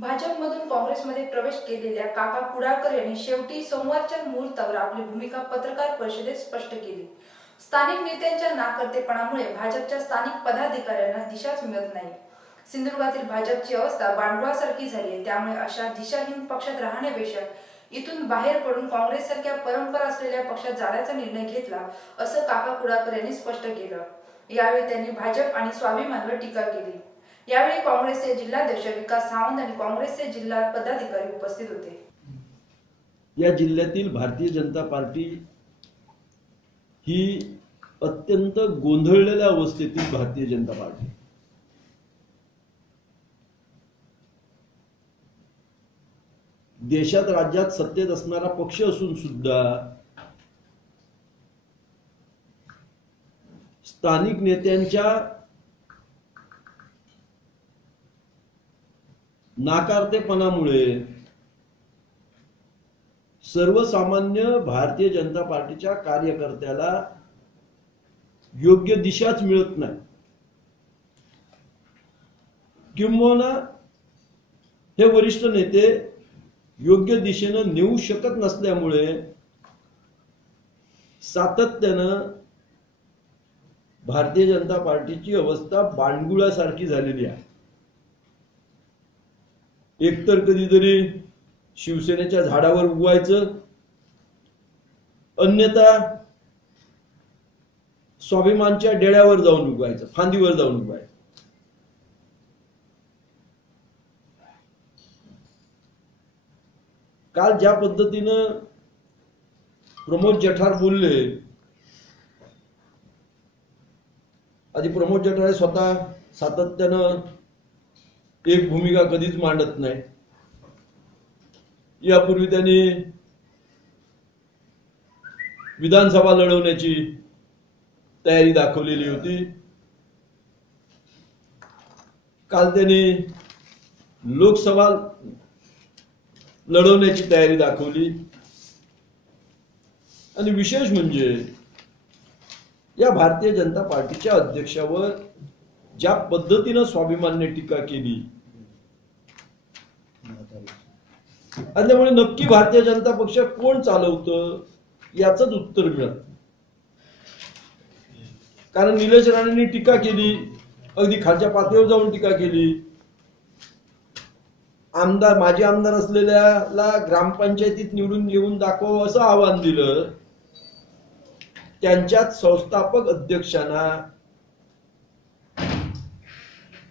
भाजपमधून काँग्रेसमध्ये प्रवेश केलेल्या काका कुडाळकर यांनी शेवटी सोमवारच्या मुहूर्तावर आपली भूमिका पत्रकार परिषदेत स्पष्ट केली. स्थानिक नेत्यांच्या नाकर्तेपणामुळे भाजपच्या स्थानिक पदाधिकाऱ्यांना दिशाच मिळत नाही. सिंधुदुर्गातील भाजपची अवस्था बांडवासारखी झाली आहे. त्यामुळे अशा दिशाहीन पक्षात राहण्यापेक्षा इथून बाहेर पडून काँग्रेससारख्या परंपरा असलेल्या पक्षात जाण्याचा निर्णय घेतला असं काका कुडाळकर यांनी स्पष्ट केलं. यावेळी त्यांनी भाजप आणि स्वाभिमानवर टीका केली. यावेळी काँग्रेसचे जिल्हाध्यक्ष विकास सावंत आणि काँग्रेसचे जिल्हा पदाधिकारी उपस्थित होते. या जिल्ह्यातील भारतीय जनता पार्टी ही अत्यंत गोंधळलेल्या अवस्थेतील भारतीय जनता पार्टी. देशात राज्यात सत्तेत असणारा पक्ष असून सुद्धा स्थानिक नेत्यांच्या नाकारतेपणामुळे सर्वसामान्य भारतीय जनता पार्टीच्या कार्यकर्त्याला योग्य दिशाच मिळत नाही. किंबहुना हे वरिष्ठ नेते योग्य दिशेनं नेऊ शकत नसल्यामुळे सातत्यानं भारतीय जनता पार्टीची अवस्था बाणगुळासारखी झालेली आहे. एकतर कधीतरी शिवसेनेच्या झाडावर उगवायचं अन्यथा स्वाभिमानच्या डेळ्यावर जाऊन उगवायचं फांदीवर जाऊन उगवायचं. काल ज्या पद्धतीनं प्रमोद जठार बोलले आधी प्रमोद जठार स्वतः सातत्यानं एक भूमिका कधीच मांडत नाही. यापूर्वी त्यांनी विधानसभा लढवण्याची तयारी दाखवलेली होती. काल त्यांनी लोकसभा लढवण्याची तयारी दाखवली. आणि विशेष म्हणजे या भारतीय जनता पार्टीच्या अध्यक्षावर ज्या पद्धतीनं स्वाभिमानने टीका केली. आणि त्यामुळे नक्की भारतीय जनता पक्ष कोण चालवत याच उत्तर मिळत कारण निलेश राणेंनी टीका केली अगदी खालच्या पातळीवर जाऊन टीका केली. आमदार माजी आमदार असलेल्याला ग्रामपंचायतीत निवडून येऊन दाखव असं आव्हान दिलं. त्यांच्यात संस्थापक अध्यक्षांना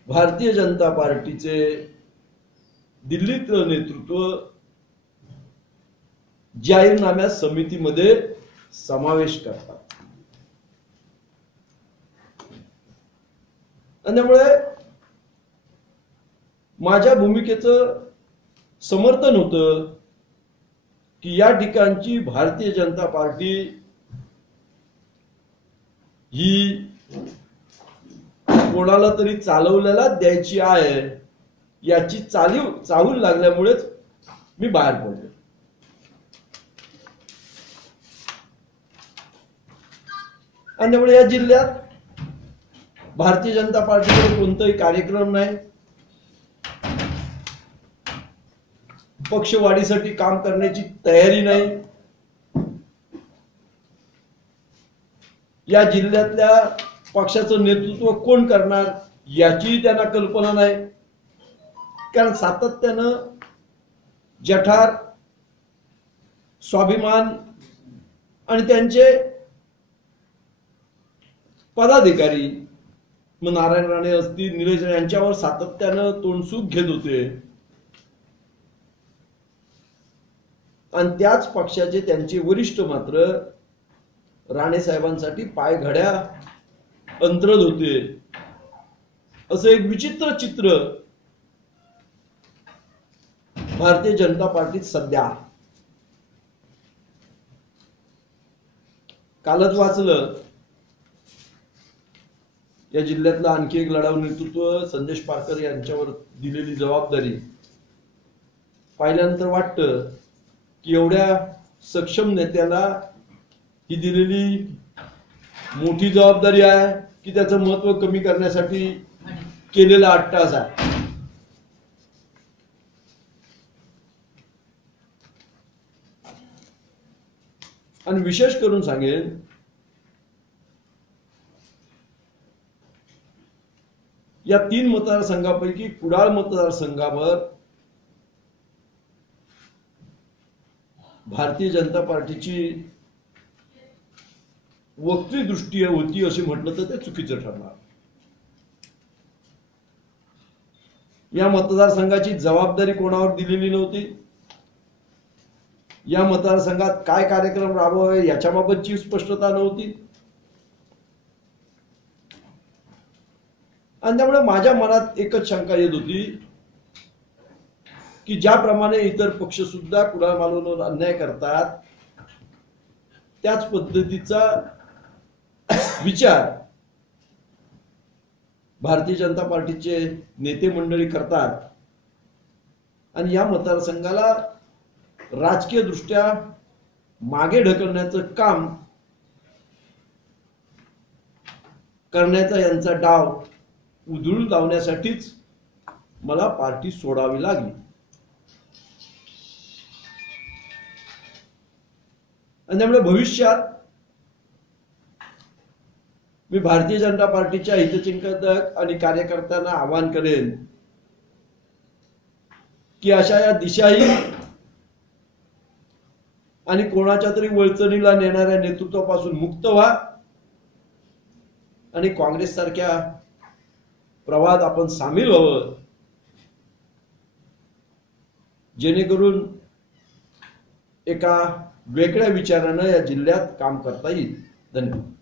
भारतीय जनता पार्टीचे दिल्लीतलं नेतृत्व जाहीरनाम्या समितीमध्ये समावेश करतात. त्यामुळे माझ्या भूमिकेचं समर्थन होतं की या ठिकाणची भारतीय जनता पार्टी ही कोणाला तरी चालवल्याला द्यायची आहे याची चालीव चाहूल लागल्यामुळेच मी बाहेर पडलो. आणि त्यामुळे या जिल्ह्यात भारतीय जनता पार्टीकडे कोणताही कार्यक्रम नाही. पक्षवाढीसाठी काम करण्याची तयारी नाही. या जिल्ह्यातल्या पक्षाचं नेतृत्व कोण करणार याचीही त्यांना कल्पना नाही. कारण सातत्यानं जठार स्वाभिमान आणि त्यांचे पदाधिकारी मग नारायण राणे असतील निलेश राणे यांच्यावर सातत्यानं तोंडसूक घेत होते. आणि त्याच पक्षाचे त्यांचे वरिष्ठ मात्र राणे साहेबांसाठी पायघड्या अंतरद होते. असं एक विचित्र चित्र भारतीय जनता पार्टीत सध्या. कालच वाचलं. या जिल्ह्यातलं आणखी एक लढाऊ नेतृत्व संदेश पारकर यांच्यावर दिलेली जबाबदारी. पाहिल्यानंतर वाटतं की एवढ्या सक्षम नेत्याला ही दिलेली मोठी जबाबदारी आहे. की त्याचं महत्त्व कमी करण्यासाठी केलेला अट्टा तास आहे. आणि विशेष करून सांगेन या तीन मतदारसंघापैकी कुडाळ मतदारसंघावर भारतीय जनता पार्टीची वक्तृदृष्टी होती असे म्हटलं तर ते चुकीचं ठरणार. या मतदारसंघाची जबाबदारी कोणावर दिलेली नव्हती? या मतदारसंघात काय कार्यक्रम राबवावे याच्याबाबतची स्पष्टता नव्हती? आणि त्यामुळे माझ्या मनात एकच शंका येत होती की ज्याप्रमाणे इतर पक्ष सुद्धा कुणाल मालवणवर अन्याय करतात त्याच पद्धतीचा विचार. भारतीय जनता पार्टीचे नेते मंडळी करतात. आणि या मतदारसंघाला राजकीय दृष्ट्या मागे ढकलण्याचं काम करण्याचा यांचा डाव उधळून लावण्यासाठीच मला पार्टी सोडावी लागली. आणि त्यामुळे भविष्यात मी भारतीय जनता पार्टीच्या हितचिंतक आणि कार्यकर्त्यांना आवाहन करेन की अशा या दिशाही आणि कोणाच्या तरी वळचणीला नेणाऱ्या नेतृत्वापासून मुक्त व्हा आणि काँग्रेस सारख्या प्रवाहात आपण सामील व्हावं. जेणेकरून एका वेगळ्या विचारानं या जिल्ह्यात काम करता येईल. धन्यवाद.